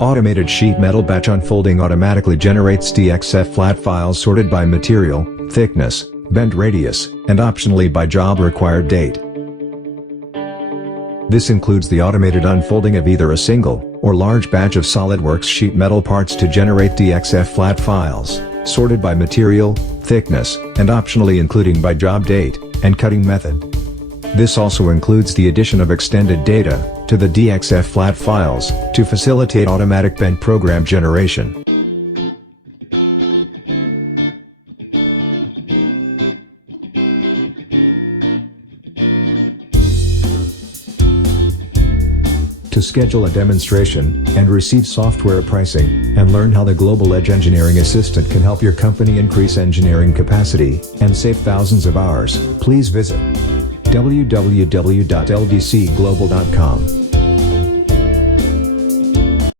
Automated sheet metal batch unfolding automatically generates DXF flat files sorted by material, thickness, bend radius, and optionally by job required date. This includes the automated unfolding of either a single or large batch of SolidWorks sheet metal parts to generate DXF flat files, sorted by material, thickness, and optionally including by job date and cutting method. This also includes the addition of extended data to the DXF flat files to facilitate automatic bend program generation. To schedule a demonstration and receive software pricing and learn how the Global Edge Engineering Assistant can help your company increase engineering capacity and save thousands of hours, please visit www.ldcglobal.com.